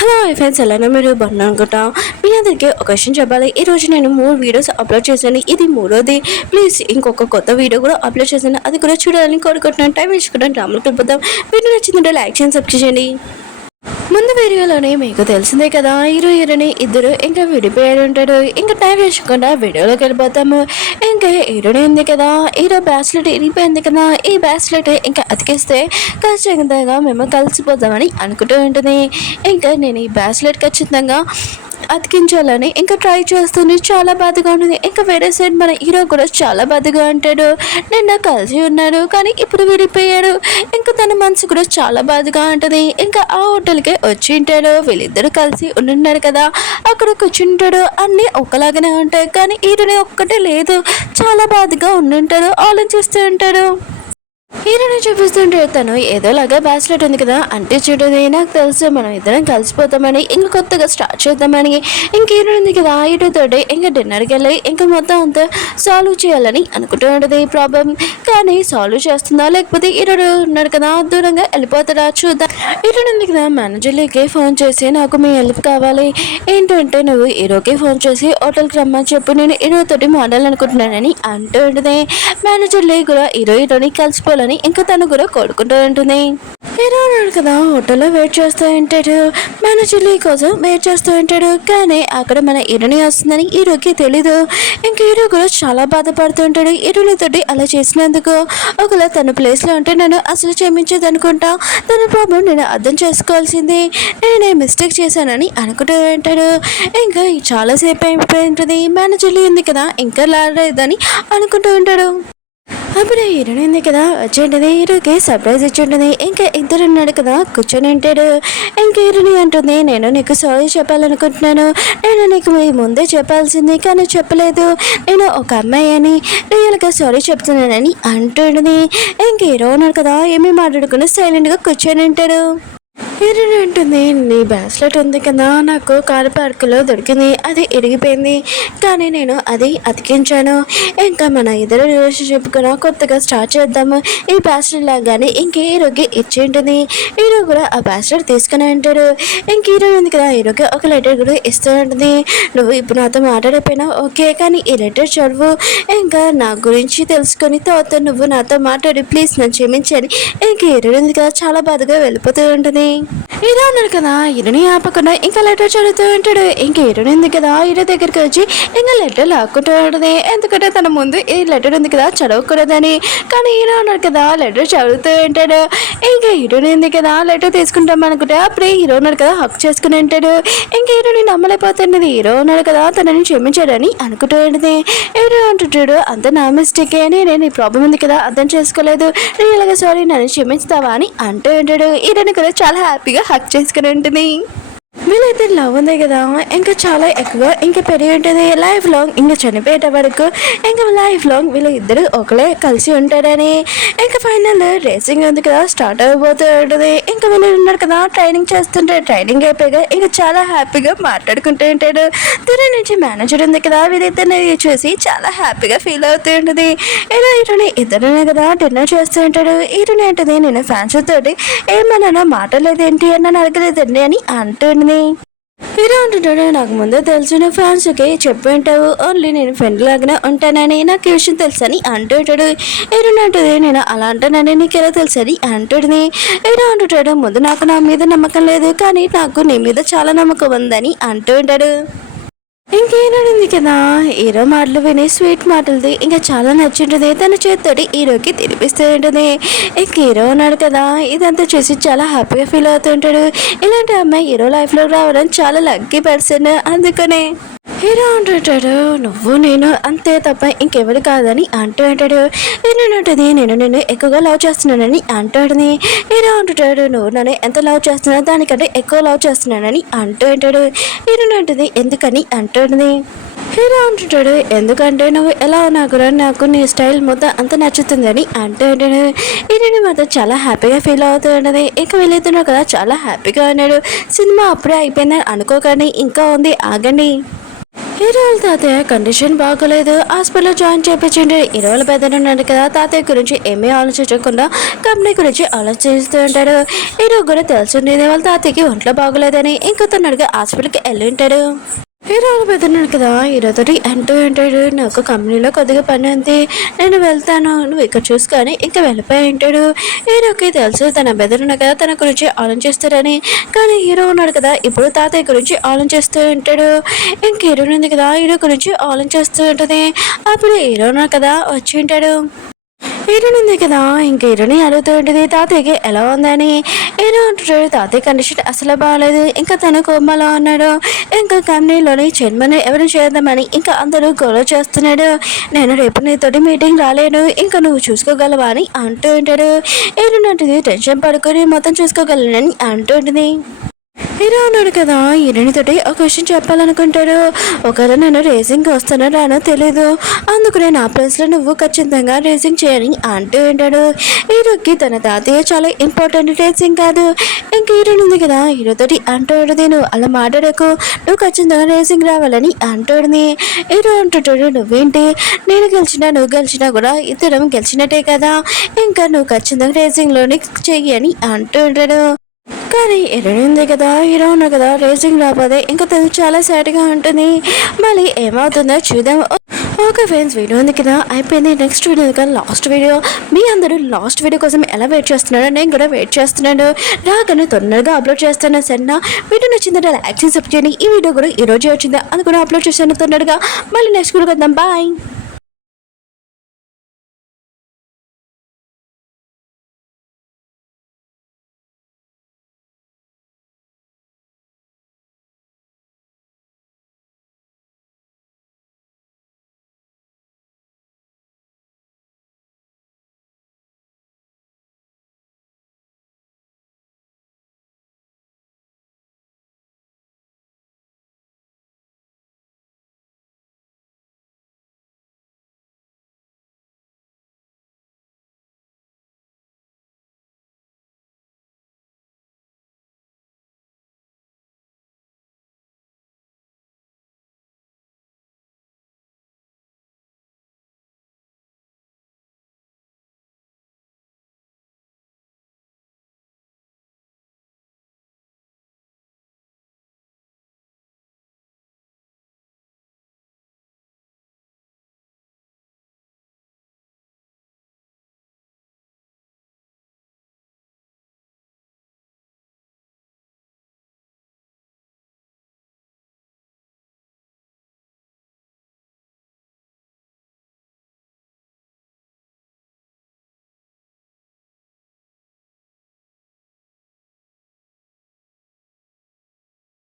Hello friends, ఎలానో మీరు బాగున్నా అనుకుంటా. మీ అందరికీ ఒక విషయం చెప్పాలి. ఈరోజు నేను 3 వీడియోస్ అప్లోడ్ చేశాను. ఇది మూడోది. ప్లీజ్ ఇంకొక కొత్త వీడియో కూడా అప్లోడ్ చేశాను, అది కూడా చూడాలని కోరుకుంటున్నాను. టైం వేసుకుంటాను, డ్రామాలకు వెళ్ళిపోతాం. వీడియో నచ్చిందంటే లైక్ చేయండి, సబ్స్క్రైబ్ చేయండి. ముందు వీడియోలోనే మీకు తెలిసిందే కదా, హీరో హీరోని ఇద్దరు ఇంకా విడిపోయారు ఉంటాడు. ఇంకా టైం వేసుకుండా వీడియోలోకి వెళ్ళిపోతాము. ఇంకా హీరోని ఉంది కదా, హీరో బ్యాస్లెట్ ఇరిగిపోయింది కదా, ఈ బ్యాస్లెట్ ఇంకా అతికిస్తే ఖచ్చితంగా మేము కలిసిపోతామని అనుకుంటూ ఉంటుంది. ఇంకా నేను ఈ బ్యాస్లెట్ ఖచ్చితంగా అతికించాలని ఇంకా ట్రై చేస్తుంది. చాలా బాధగా ఉంటుంది. ఇంకా వేరే సైడ్ మన హీరో కూడా చాలా బాధగా అంటాడు. నిన్న కలిసి ఉన్నాడు కానీ ఇప్పుడు విడిపోయాడు. ఇంకా తన మనసు కూడా చాలా బాధగా ఉంటుంది. ఇంకా ఆ హోటల్కే వచ్చి ఉంటాడు. వీళ్ళిద్దరూ కలిసి ఉంటున్నారు కదా, అక్కడ కూర్చుంటాడు. అన్నీ ఒకలాగానే ఉంటాయి కానీ హీరోని ఒక్కటే లేదు. చాలా బాధగా ఉండుంటాడు, ఆలోచిస్తూ ఉంటాడు. హీరోని చూపిస్తుంటే తను ఏదోలాగా బ్యాస్లెట్ ఉంది కదా అంటే చూడదు, నాకు తెలుసు మనం ఇద్దరం కలిసిపోతామని, ఇంకా కొత్తగా స్టార్ట్ చేద్దామని. ఇంక హీరో ఉంది కదా, హీరోతోటి ఇంకా డిన్నర్కి వెళ్ళి ఇంకా మొత్తం అంతా సాల్వ్ చేయాలని అనుకుంటూ ఉంటుంది ప్రాబ్లం. కానీ సాల్వ్ చేస్తుందా లేకపోతే హీరో ఉన్నాడు కదా దూరంగా వెళ్ళిపోతాడా చూద్దాం. హీరో ఉంది కదా, మేనేజర్లకి ఫోన్ చేసి నాకు మీ హెల్ప్ కావాలి, ఏంటంటే నువ్వు హీరోకి ఫోన్ చేసి హోటల్కి రమ్మని చెప్పు, నేను హీరోతోటి మాట్లాడాలనుకుంటున్నానని అంటూ ఉంటుంది. మేనేజర్లే కూడా హీరోని కలిసిపోవాలని ఇంకా తను కూడా కోరుకుంటూ ఉంటుంది. హీరో ఉన్నాడు కదా, హోటల్లో వెయిట్ చేస్తూ ఉంటాడు. మేనేజర్లీ కోసం వెయిట్ చేస్తూ ఉంటాడు. కానీ అక్కడ మన హీరోని వస్తుందని హీరోకి తెలీదు. ఇంక హీరో కూడా చాలా బాధపడుతూ ఉంటాడు హీరోని తోటి అలా చేసినందుకు. ఒకవేళ తన ప్లేస్లో ఉంటే నన్ను అసలు క్షమించేది అనుకుంటా. తన ప్రాబ్లం నేను అర్థం చేసుకోవాల్సింది, నేనే మిస్టేక్ చేశానని అనుకుంటూ ఉంటాడు. ఇంకా చాలాసేపు అయిపోయి ఉంటుంది. మేనేజర్లీ ఉంది కదా ఇంకా లాడలేదని అనుకుంటూ ఉంటాడు. అప్పుడు హీరోని ఉంది కదా వచ్చేంటిది, హీరోకి సర్ప్రైజ్ ఇచ్చింటుంది. ఇంకా ఇద్దరు ఉన్నాడు కదా కూర్చొని ఉంటాడు. ఇంకా హీరోని అంటుంది, నేను నీకు సారీ చెప్పాలనుకుంటున్నాను, నేను నీకు ముందే చెప్పాల్సింది కానీ చెప్పలేదు, నేను ఒక అమ్మాయి అని రియల్గా సారీ చెప్తున్నానని అంటుంది. ఇంక హీరో ఉన్నాడు కదా ఏమీ మాట్లాడుకుని సైలెంట్గా కూర్చొని ఉంటాడు. హీరోయిన్ ఉంటుంది, నీ బ్యాస్లెట్ ఉంది కదా నాకు కార్ పార్కులో దొరికింది, అది ఇరిగిపోయింది కానీ నేను అది అతికించాను. ఇంకా మన ఇద్దరు రిలేషన్షిప్ కూడా కొత్తగా స్టార్ట్ చేద్దాము, ఈ బ్యాస్లెట్ లాగానే ఇంక హీరోకి ఇచ్చి ఉంటుంది. హీరో కూడా ఆ బ్యాస్లెట్ తీసుకుని ఉంటాడు. ఇంక హీరో ఉంది కదా హీరోకి ఒక లెటర్ కూడా ఇస్తూ ఉంటుంది. నువ్వు ఇప్పుడు నాతో మాట్లాడిపోయినా ఓకే, కానీ ఈ లెటర్ చదువు, ఇంకా నా గురించి తెలుసుకొని తర్వాత నువ్వు నాతో మాట్లాడి ప్లీజ్ నన్ను క్షమించని. ఇంక హీరో ఉంది కదా చాలా బాధగా వెళ్ళిపోతూ ఉంటుంది. హీరో ఉన్నాడు కదా హీరోని ఆపకుండా ఇంకా లెటర్ చదువుతూ ఉంటాడు. ఇంకా హీరోని ఉంది కదా హీరో దగ్గరికి వచ్చి ఇంకా లెటర్ లాక్కుంటూ ఉంటుంది. ఎందుకంటే తన ముందు ఈ లెటర్ ఉంది కదా చదవకూడదని. కానీ హీరో ఉన్నాడు కదా లెటర్ చదువుతూ ఉంటాడు. ఇంకా హీరోని ఉంది కదా లెటర్ తీసుకుంటాం అనుకుంటే అప్పుడే హీరో ఉన్నాడు కదా హక్ చేసుకుని ఉంటాడు. ఇంకా హీరోని నమ్మలేకపోతున్నది. హీరో ఉన్నాడు కదా తనని క్షమించాడని అనుకుంటూ ఉంటుంది. హీరో అంటుంటాడు, అంత నా మిస్టేకే, నేను ఈ ప్రాబ్లం ఉంది కదా అర్థం చేసుకోలేదు, రియల్గా సారీ నన్ను క్షమిస్తావా అని అంటూ ఉంటాడు. హీరోని కూడా చాలా హ్యాపీగా హక్ చేసుకుని ఉంటుంది. వీళ్ళైతే లవ్ ఉంది కదా ఇంకా చాలా ఎక్కువ ఇంకా పెరిగి ఉంటుంది. లైఫ్ లాంగ్ ఇంకా చనిపోయేట వరకు ఇంకా లైఫ్ లాంగ్ వీళ్ళు ఇద్దరు ఒకలే కలిసి ఉంటారని. ఇంకా ఫైనల్ రేసింగ్ ఉంది కదా స్టార్ట్ అయిపోతూ ఉంటుంది. ఇంకా వీళ్ళు ఉన్నారు కదా ట్రైనింగ్ చేస్తుంటే ట్రైనింగ్ అయిపోయాక ఇంకా చాలా హ్యాపీగా మాట్లాడుకుంటూ ఉంటాడు. దూరం నుంచి మేనేజర్ ఉంది కదా వీళ్ళిద్దరిని చూసి చాలా హ్యాపీగా ఫీల్ అవుతూ ఉంటుంది. ఇలా హీరోని ఇద్దరునే కదా డిన్నర్ చేస్తూ ఉంటాడు. హీరోని అంటుంది, నేను ఫ్యాన్స్ తోటి ఏమన్నా మాటలేదేంటి అని నన్ను అడగలేదండి అని అంటుంది. హీరో అంటుంటాడు, నాకు ముందే తెలుసు నా ఫ్యాన్స్కి చెప్పి ఉంటావు, ఓన్లీ నేను ఫ్రెండ్ లాగానే ఉంటానని నాకు ఈ విషయం తెలుసని అంటుంటాడు. హీరో అంటుంది, నేను అలా అంటానని నీకు ఎలా తెలుసని అంటుంది. హీరో అంటుంటాడు, ముందు నాకు నా మీద నమ్మకం లేదు కానీ నాకు నీ మీద చాలా నమ్మకం ఉందని అంటూ ఉంటాడు. ఇంకేనుంది కదా హీరో మాటలు విని స్వీట్ మాటలది ఇంకా చాలా నచ్చుంటుంది. తన చేతితోటి హీరోకి తినిపిస్తూ ఉంటుంది. ఇంక హీరో ఉన్నాడు కదా ఇదంతా చూసి చాలా హ్యాపీగా ఫీల్ అవుతూ ఉంటాడు. ఇలాంటి అమ్మాయి హీరో లైఫ్లో రావడం చాలా లక్కీ పర్సన్. అందుకనే హీరో అంటుంటాడు, నువ్వు నేను అంతే తప్ప ఇంకెవరు కాదని అంటూ అంటాడు. నేనంటుంది, నేను ఎక్కువగా లవ్ చేస్తున్నానని అంటాడుని. హీరో అంటుంటాడు, నువ్వు నన్ను ఎంత లవ్ చేస్తున్నావు దానికంటే ఎక్కువ లవ్ చేస్తున్నానని అంటూ అంటాడు. హీరో అంటుంది, ఎందుకని అంటాడుని. హీరో అంటుంటాడు, ఎందుకంటే నువ్వు ఎలా ఉన్నా కూడా నాకు నీ స్టైల్ మొత్తం అంత నచ్చుతుందని అంటూ ఉంటాడు. హీరోని మాత్రం చాలా హ్యాపీగా ఫీల్ అవుతూ ఉన్నది. ఇక వెళ్ళుతున్నాడు కదా చాలా హ్యాపీగా ఉన్నాడు. సినిమా అప్పుడే అయిపోయిందని అనుకోకండి, ఇంకా ఉంది, ఆగండి. హీరో వాళ్ళ తాతయ్య కండిషన్ బాగోలేదు, హాస్పిటల్లో జాయిన్ చేయించండి. హీరో వాళ్ళ పెద్దలు ఉన్నాడు కదా, తాతయ్య గురించి ఏమీ ఆలోచించకుండా కంపెనీ గురించి ఆలోచిస్తూ ఉంటాడు. హీరో కూడా తెలుసుండేది వాళ్ళ తాతయ్యకి ఒంట్లో బాగోలేదని, ఇంకో తనడుగా హాస్పిటల్కి వెళ్ళి ఉంటాడు. హీరో వాళ్ళ పెద్దన్నాడు కదా, హీరోతోటి అంటూ ఉంటాడు, నాకు కంపెనీలో కొద్దిగా పని ఉంది, నేను వెళ్తాను, నువ్వు ఇక్కడ చూసుకొని ఇంకా వెళ్ళిపోయి ఉంటాడు. హీరోకి తెలుసు తన బెదరున్నాడు కదా తన గురించి ఆలోచిస్తారని, కానీ హీరో ఉన్నాడు కదా ఇప్పుడు తాతయ్య గురించి ఆలోచిస్తూ ఉంటాడు. ఇంక హీరో ఉంది కదా హీరో గురించి ఆలోచిస్తూ ఉంటుంది. అప్పుడు హీరో ఉన్నాడు కదా వచ్చి ఉంటాడు. హీరోయిన్ ఉంది కదా, ఇంక హీరోని అడుగుతూ ఉంటుంది తాతయ్యకి ఎలా ఉందని. హీరో అంటాడు తాతయ్య కండిషన్ అసలు బాగాలేదు, ఇంకా తన కోమలో ఉన్నాడు, ఇంకా కంపెనీలోని చైర్మన్ ఎవరిని చేద్దామని ఇంకా అందరూ గొడవ చేస్తున్నాడు. నేను రేపు నీతోటి మీటింగ్ రాలేను, ఇంకా నువ్వు చూసుకోగలవా అని అంటూ ఉంటాడు. హీరోయిన్ అంటుంది టెన్షన్ పడుకొని మొత్తం చూసుకోగలనని అంటూ ఉంటుంది. హీరో ఉన్నాడు కదా హీరోయిన్తోటి ఒక విషయం చెప్పాలనుకుంటాడు. ఒకవేళ నేను రేసింగ్ వస్తానో రానో తెలీదు, అందుకు నేను ఆ ప్లేస్లో నువ్వు ఖచ్చితంగా రేసింగ్ చేయని అంటూ ఉంటాడు. హీరోకి తన తాతయ్య చాలా ఇంపార్టెంట్, రేసింగ్ కాదు. ఇంక హీరోయిన్ ఉంది కదా హీరోతోటి అంటూ ఉంటుంది నువ్వు అలా మాట్లాడకు, నువ్వు ఖచ్చితంగా రేసింగ్ రావాలని అంటుంది. హీరో అంటుంటాడు నువ్వేంటి, నేను గెలిచినా నువ్వు గెలిచినా కూడా ఇద్దరం గెలిచినట్టే కదా, ఇంకా నువ్వు ఖచ్చితంగా రేసింగ్లోని చెయ్యి అని అంటూ ఉంటాడు. కానీ హీరోయిన్ ఉంది కదా హీరో ఉన్నా కదా రేసింగ్ రాకపోతే ఇంకా తను చాలా సాడ్గా ఉంటుంది. మళ్ళీ ఏమవుతుందో చూద్దాం. ఓకే ఫ్రెండ్స్, వీడియో ఉంది కదా అయిపోయింది. నెక్స్ట్ వీడియో కదా లాస్ట్ వీడియో. మీ అందరూ లాస్ట్ వీడియో కోసం ఎలా వెయిట్ చేస్తున్నారో నేను కూడా వెయిట్ చేస్తున్నాను. రాగానే తొందరగా అప్లోడ్ చేస్తాను. సరేనా, వీడియో నచ్చిందంటే లైక్ చేసి సబ్స్క్రైబ్ చేయండి. ఈ వీడియో కూడా ఈరోజే వచ్చింది, అది కూడా అప్లోడ్ చేస్తాను తొందరగా. మళ్ళీ నెక్స్ట్ వీడియో కద్దాం. బాయ్.